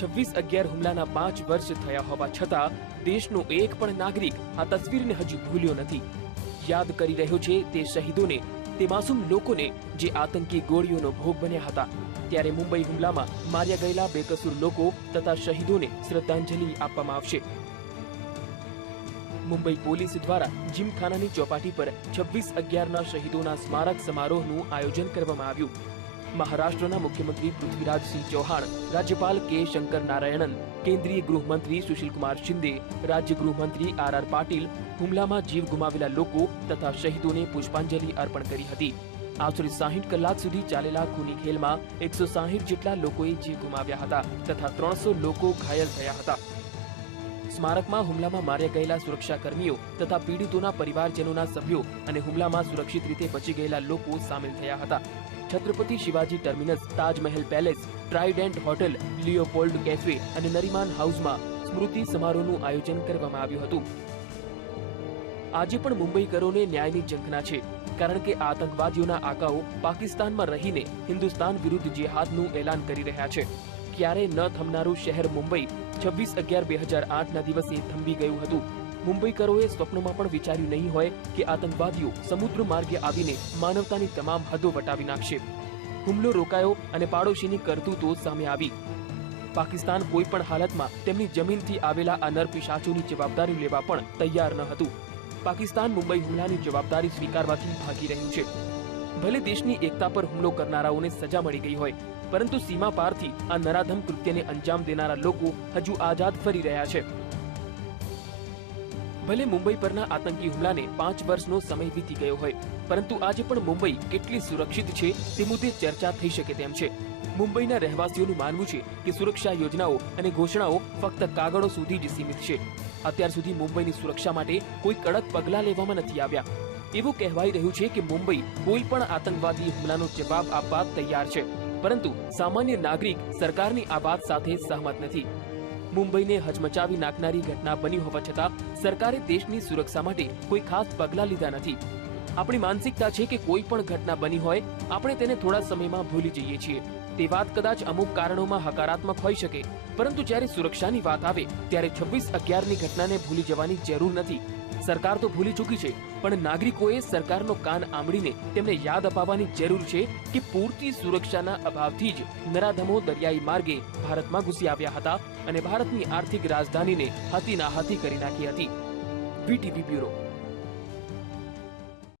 26/11 હુમલાના 5 વર્ષ થયા હોવા છતાં દેશનો એક પણ નાગરિક આ તસવીરને હજુ ભૂલ્યો નથી. યાદ કરી રહ્યો છે તે શહીદોને, તે માસૂમ લોકોને જે આતંકી ગોળીઓનો ભોગ બન્યા હતા. ત્યારે મુંબઈ હુમલામાં માર્યા ગયેલા બેકસૂર લોકો તથા શહીદોને શ્રદ્ધાંજલિ આપવામાં આવશે. મુંબઈ પોલીસ દ્વારા જીમખાનાની ચોપાટી પર 26/11ના શહીદોના સ્મારક સમારોહનું આયોજન કરવામાં આવ્યું. મહારાષ્ટ્રના મુખ્યમંત્રી પૃથ્વીરાજસિંહ ચૌહાણ, રાજ્યપાલ કે શંકર નારાયણન, કેન્દ્રીય ગૃહમંત્રી સુશીલકુમાર શિંદે, રાજ્ય ગૃહમંત્રી આર પાટીલ હુમલામાં જીવ ગુમાવેલા લોકો તથા શહીદોને પુષ્પાંજલિ અર્પણ કરી હતી. આશરે 60 કલાક સુધી ચાલેલા ખૂની ખેલમાં 160 જેટલા લોકોએ જીવ ગુમાવ્યા હતા તથા 300 લોકો ઘાયલ થયા હતા. સ્મારકમાં હુમલામાં માર્યા ગયેલા સુરક્ષાકર્મીઓ તથા પીડિતોના પરિવારજનોના સભ્યો અને હુમલામાં સુરક્ષિત રીતે બચી ગયેલા લોકો સામેલ થયા હતા. Chhatrapati Shivaji terminus, Taj Mahal palace, ટ્રાઇડન્ટ hotel, લિયોપોલ્ડ cafe અને નરીમાન હાઉસમાં સ્મૃતિ સમારોહનું આયોજન કરવામાં આવ્યું હતું. આજે પણ મુંબઈકરોને ન્યાયની ઝંખના છે, કારણ કે આતંકવાદીઓના આકાઓ પાકિસ્તાનમાં રહીને હિન્દુસ્તાન વિરુદ્ધ જેહાદનું એલાન કરી રહ્યા છે. ક્યારેય ન થમનારું શહેર મુંબઈ 26/11/2008ના દિવસે થંભી ગયું હતું. મુંબઈકરોએ સ્વપ્નમાં પણ વિચાર્યું નહીં હોય કે આતંકવાદીઓ સમુદ્ર માર્ગે આવીને માનવતાની તમામ હદો વટાવી નાખશે. હુમલો રોકાયો અને પાડોશીની કરતૂતો સામે આવી. પાકિસ્તાન કોઈ પણ હાલતમાં તેમની જમીનથી આવેલા આ નરપિશાચોની જવાબદારી લેવા પણ તૈયાર ન હતું. પાકિસ્તાન મુંબઈ હુમલાની જવાબદારી સ્વીકારવાથી ભાગી રહ્યું છે. ભલે દેશની એકતા પર હુમલો કરનારાઓને સજા મળી ગઈ હોય, પરંતુ સીમા પારથી આ નરાધમ કૃત્યને અંજામ દેનારા લોકો હજુ આઝાદ ફરી રહ્યા છે. ભલે મુંબઈ પરના આતંકી હુમલાને 5 વર્ષનો સમય વીતી ગયો હોય, પરંતુ આજે પણ મુંબઈ કેટલી સુરક્ષિત છે તે મુદ્દે ચર્ચા થઈ શકે તેમ છે. મુંબઈના રહેવાસીઓનું માનવું છે કે સુરક્ષા યોજનાઓ અને ઘોષણાઓ ફક્ત કાગળો સુધી જ સીમિત છે. અત્યાર સુધી મુંબઈની સુરક્ષા માટે કોઈ કડક પગલાં લેવામાં નથી આવ્યા. એવું કહેવાઈ રહ્યું છે કે મુંબઈ કોઈ પણ આતંકવાદી હુમલાનો જવાબ આપવા તૈયાર છે, પરંતુ સામાન્ય નાગરિક સરકારની આ વાત સાથે સહમત નથી. મુંબઈને હચમચાવી નાખનારી ઘટના બની હોવા છતાં સરકારે દેશની સુરક્ષા માટે કોઈ ખાસ પગલાં લીધા નથી. આપણી માનસિકતા છે કે કોઈ પણ ઘટના બની હોય આપણે તેને થોડા સમયમાં ભૂલી જઈએ છીએ. તે વાત કદાચ અમુક કારણોમાં હકારાત્મક હોઈ શકે, પરંતુ જ્યારે સુરક્ષાની વાત આવે ત્યારે 26/11ની ઘટનાને ભૂલી જવાની જરૂર નથી. સરકાર તો ભૂલી ચૂકી છે, પણ નાગરિકોએ સરકારનો કાન આંબળીને તેમને યાદ અપાવવાની જરૂર છે કે પૂરતી સુરક્ષાના અભાવથી જ નરાધમો દરિયાઈ માર્ગે ભારતમાં ઘૂસી આવ્યા હતા અને ભારતની આર્થિક રાજધાનીને હાથીના હાથી કરી નાખી હતી. VTV bureau.